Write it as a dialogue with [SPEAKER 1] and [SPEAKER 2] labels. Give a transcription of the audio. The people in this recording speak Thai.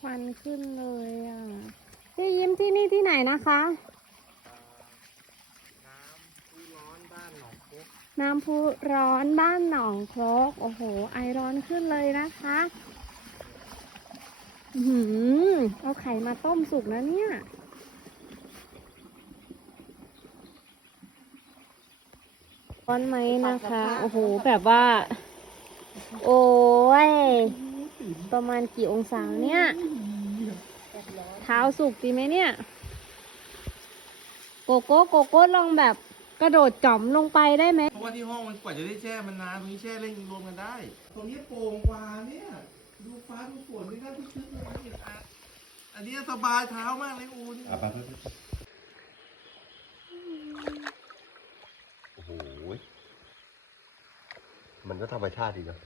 [SPEAKER 1] ควันขึ้นเลยอะพี่ยิ้มที่นี่ที่ไหนนะคะ น้ำพุร้อนบ้านหนองโคกโอ้โห ไอร้อนขึ้นเลยนะคะอื้อหือเอาไข่มาต้มสุกนะเนี่ยร้อนไหมนะคะ โอ้โห แบบว่า โอ้ย ประมาณกี่องศาเนี่ยเท้าสุกดีไหมเนี่ย โกโก้โกโก้ลองแบบกระโดดจ่อมลงไปได้ไหม
[SPEAKER 2] เพราะว่าที่ห้องมันกว่าจะได้แช่มันนานตรงนี้แช่เล่นรวมกันได้ ตรงนี้โปร่งกว่าเนี่ย ดูฟ้าดูฝนไม่ได้ที่ชื้นเลยเนี่ยอะอันนี้สบายเท้ามากเลยอูน
[SPEAKER 3] อะไปไปไปโอ้โหมันก็ธรรมชาติดีเนาะ